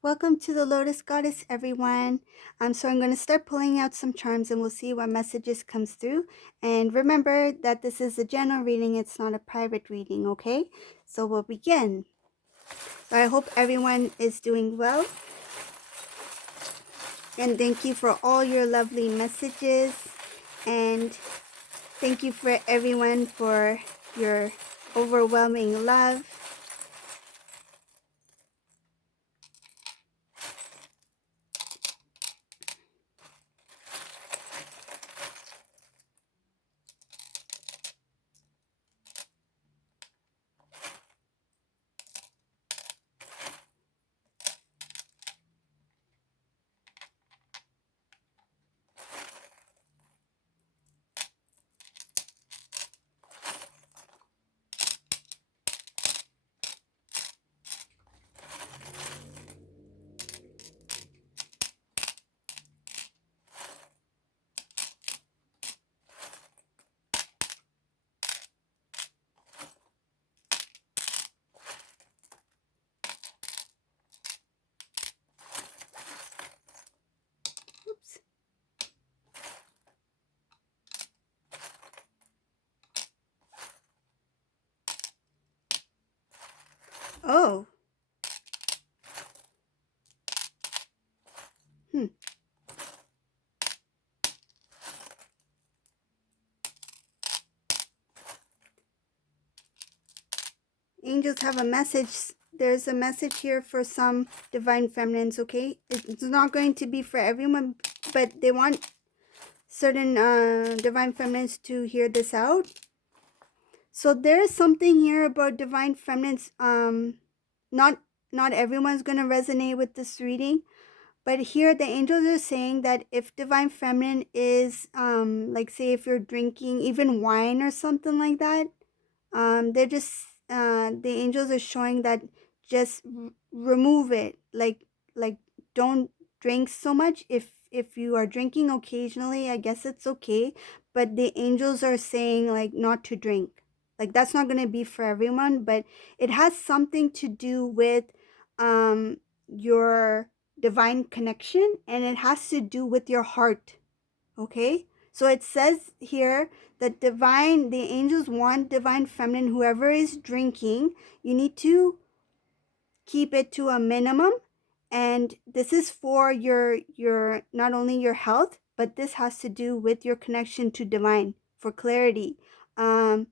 Welcome to the Lotus Goddess, everyone. So I'm going to start pulling out some charms and we'll see what messages comes through. And remember that this is a general reading. It's not a private reading, okay? So we'll begin. So I hope everyone is doing well. And thank you for all your lovely messages. And thank you for everyone for your overwhelming love. Oops. Oh. Hmm. Angels have a message. There's a message here for some divine feminines, okay? It's not going to be for everyone, but they want certain divine feminines to hear this out. So there is something here about divine feminines. Not everyone's going to resonate with this reading, but here the angels are saying that if divine feminine is like, say if you're drinking even wine or something like that, they're just the angels are showing that just remove it, like don't drink so much. If you are drinking occasionally, I guess it's okay, but the angels are saying like not to drink. Like that's not going to be for everyone, but it has something to do with your divine connection, and it has to do with your heart. Okay, so it says here that the angels want divine feminine, whoever is drinking, you need to keep it to a minimum. And this is for your not only your health, but this has to do with your connection to divine, for clarity. Um,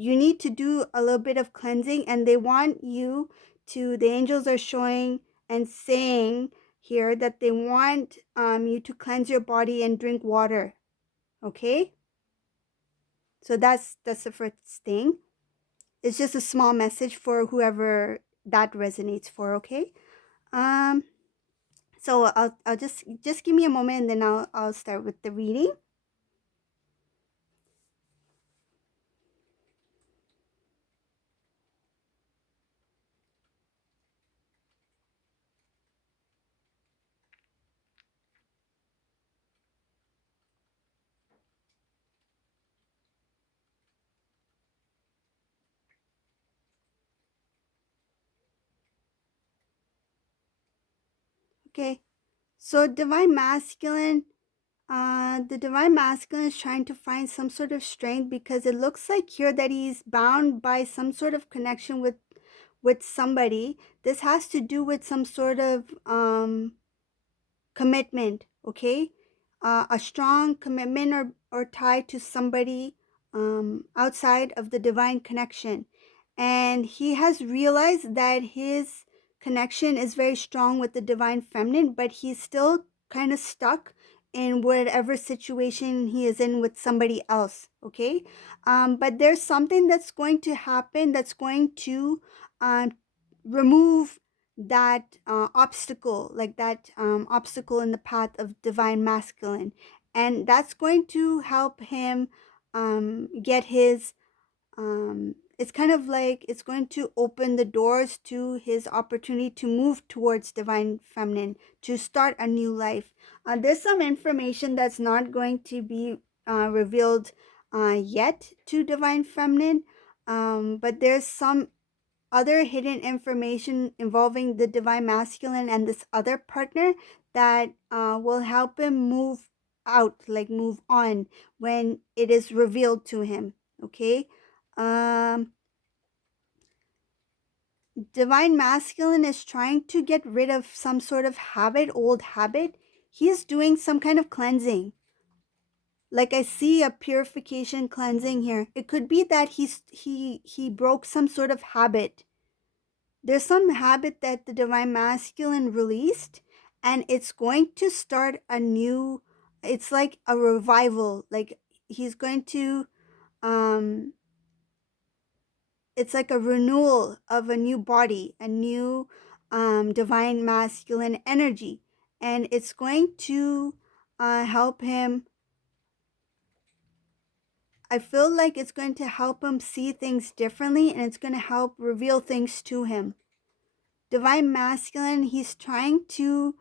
you need to do a little bit of cleansing, and they want you to, the angels are showing and saying here that they want you to cleanse your body and drink water. Okay, so that's the first thing. It's just a small message for whoever that resonates for. Okay, um so I'll just give me a moment, and then I'll start with the reading. Okay, so divine masculine, the divine masculine is trying to find some sort of strength, because it looks like here that he's bound by some sort of connection with somebody. This has to do with some sort of commitment. Okay, a strong commitment or tie to somebody outside of the divine connection. And he has realized that his connection is very strong with the divine feminine, but he's still kind of stuck in whatever situation he is in with somebody else. Okay, but there's something that's going to happen that's going to remove that obstacle, like that obstacle in the path of divine masculine, and that's going to help him get his it's kind of like it's going to open the doors to his opportunity to move towards divine feminine, to start a new life. There's some information that's not going to be revealed yet to divine feminine, but there's some other hidden information involving the divine masculine and this other partner that will help him move out, like move on when it is revealed to him. Okay. um Divine masculine is trying to get rid of some sort of habit, old habit. He's doing some kind of cleansing. Like I see a purification cleansing here. It could be that he broke some sort of habit. There's some habit that the divine masculine released, and it's going to start a new, it's like a revival. Like he's going to um it's like a renewal of a new body, a new divine masculine energy. And it's going to help him. I feel like it's going to help him see things differently, and it's going to help reveal things to him. Divine masculine, he's trying to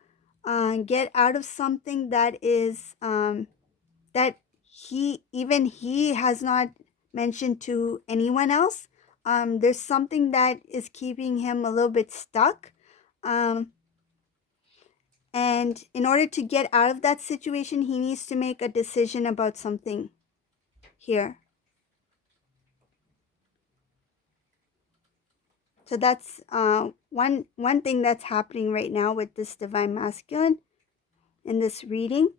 get out of something that is that he has not mentioned to anyone else. There's something that is keeping him a little bit stuck. Um, and in order to get out of that situation, he needs to make a decision about something here. So that's one thing that's happening right now with this divine masculine in this reading.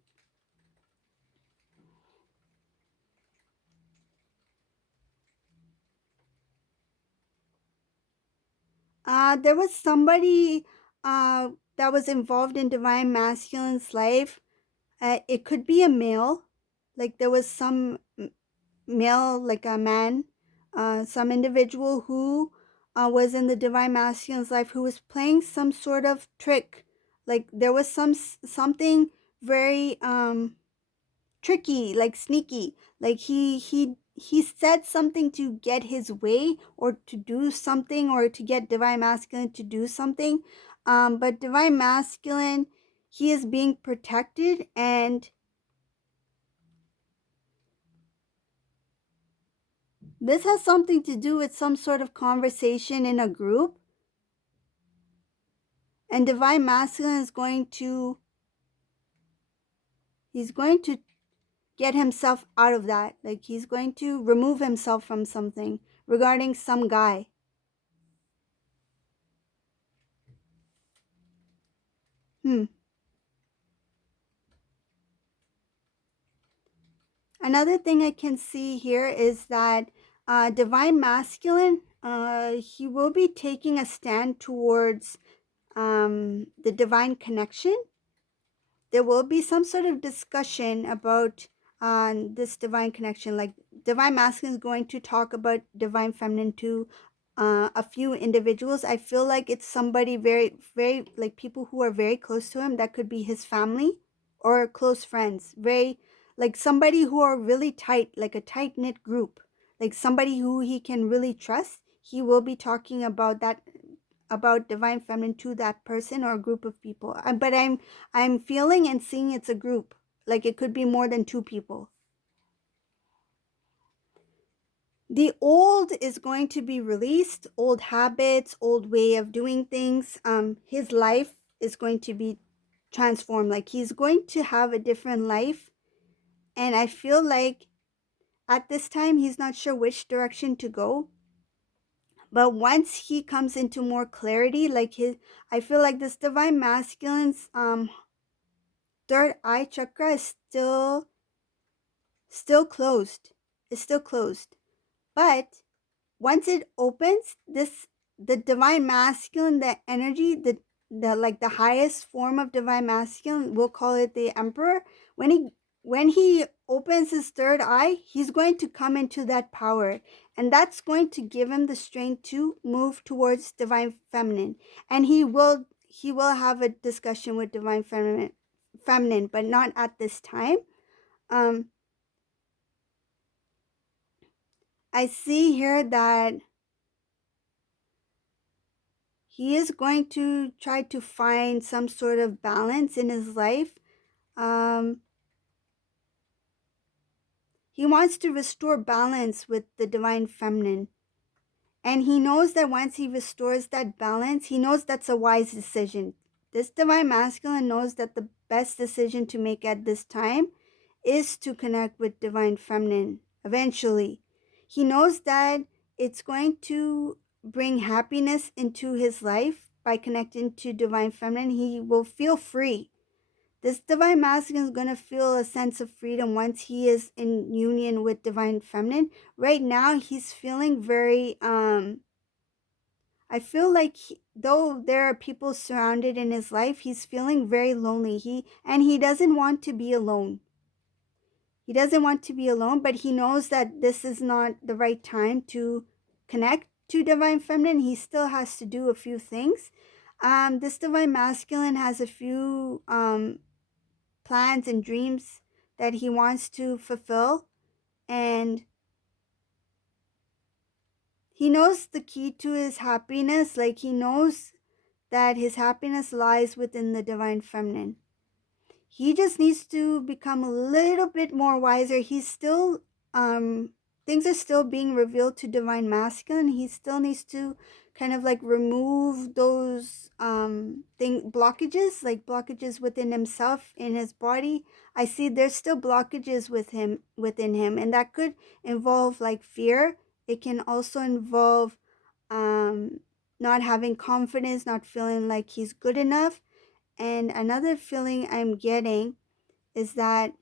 There was somebody that was involved in divine masculine's life. It could be a male, like there was some male, like a man, some individual who was in the divine masculine's life who was playing some sort of trick. Like there was something very tricky, like sneaky. Like he said something to get his way or to do something or to get divine masculine to do something. But divine masculine, he is being protected, and this has something to do with some sort of conversation in a group. And divine masculine is he's going to get himself out of that. Like he's going to remove himself from something regarding some guy. Hmm. Another thing I can see here is that divine masculine, he will be taking a stand towards the divine connection. There will be some sort of discussion about this divine connection. Like divine masculine is going to talk about divine feminine to a few individuals. I feel like it's somebody very, like people who are very close to him. That could be his family or close friends. Very, like somebody who are really tight, like a tight knit group, like somebody who he can really trust. He will be talking about that, about divine feminine to that person or a group of people. But I'm feeling and seeing it's a group. Like it could be more than two people. The old is going to be released, old habits, old way of doing things. His life is going to be transformed. Like he's going to have a different life. And I feel like at this time he's not sure which direction to go. But once he comes into more clarity, like his, I feel like this divine masculine's third eye chakra is still closed. It's still closed. But once it opens, this the divine masculine, the energy, the like the highest form of divine masculine, we'll call it the emperor. When he opens his third eye, he's going to come into that power, and that's going to give him the strength to move towards divine feminine. And he will have a discussion with divine feminine, but not at this time. um I see here that he is going to try to find some sort of balance in his life. Um, he wants to restore balance with the divine feminine. And he knows that once he restores that balance, he knows that's a wise decision. This divine masculine knows that the best decision to make at this time is to connect with divine feminine eventually. He knows that it's going to bring happiness into his life by connecting to divine feminine. He will feel free. This divine masculine is going to feel a sense of freedom once he is in union with divine feminine. Right now, he's feeling very I feel like though there are people surrounded in his life, he's feeling very lonely. He doesn't want to be alone. He doesn't want to be alone, but he knows that this is not the right time to connect to divine feminine. He still has to do a few things. This divine masculine has a few plans and dreams that he wants to fulfill, and he knows the key to his happiness. Like he knows that his happiness lies within the divine feminine. He just needs to become a little bit more wiser. He's still things are still being revealed to divine masculine. He still needs to kind of like remove those blockages, like blockages within himself, in his body. I see there's still blockages within him, and that could involve like fear. It can also involve um not having confidence, not feeling like he's good enough. And another feeling I'm getting is that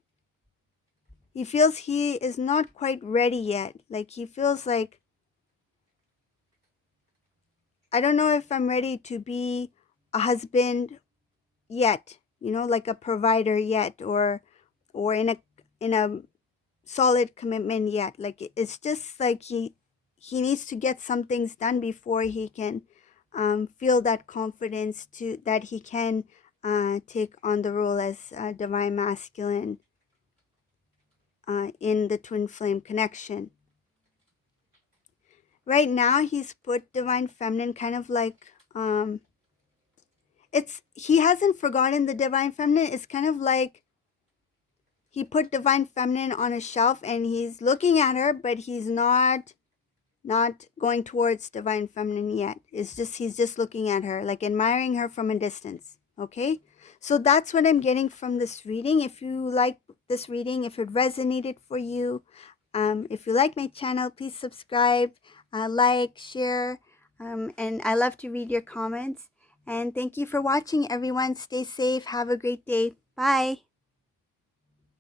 he feels he is not quite ready yet. Like he feels like, I don't know if I'm ready to be a husband yet, like a provider yet, or in a solid commitment yet. Like it's just like he needs to get some things done before he can feel that confidence to that he can take on the role as divine masculine in the twin flame connection. Right now, he's put divine feminine kind of like it's he hasn't forgotten the divine feminine. It's kind of like he put divine feminine on a shelf and he's looking at her, but he's not going towards divine feminine yet. It's just he's just looking at her, like admiring her from a distance. Okay, so that's what I'm getting from this reading. If you like this reading, if it resonated for you, if you like my channel, please subscribe, like, share, and I love to read your comments. And thank you for watching, everyone. Stay safe. Have a great day. Bye.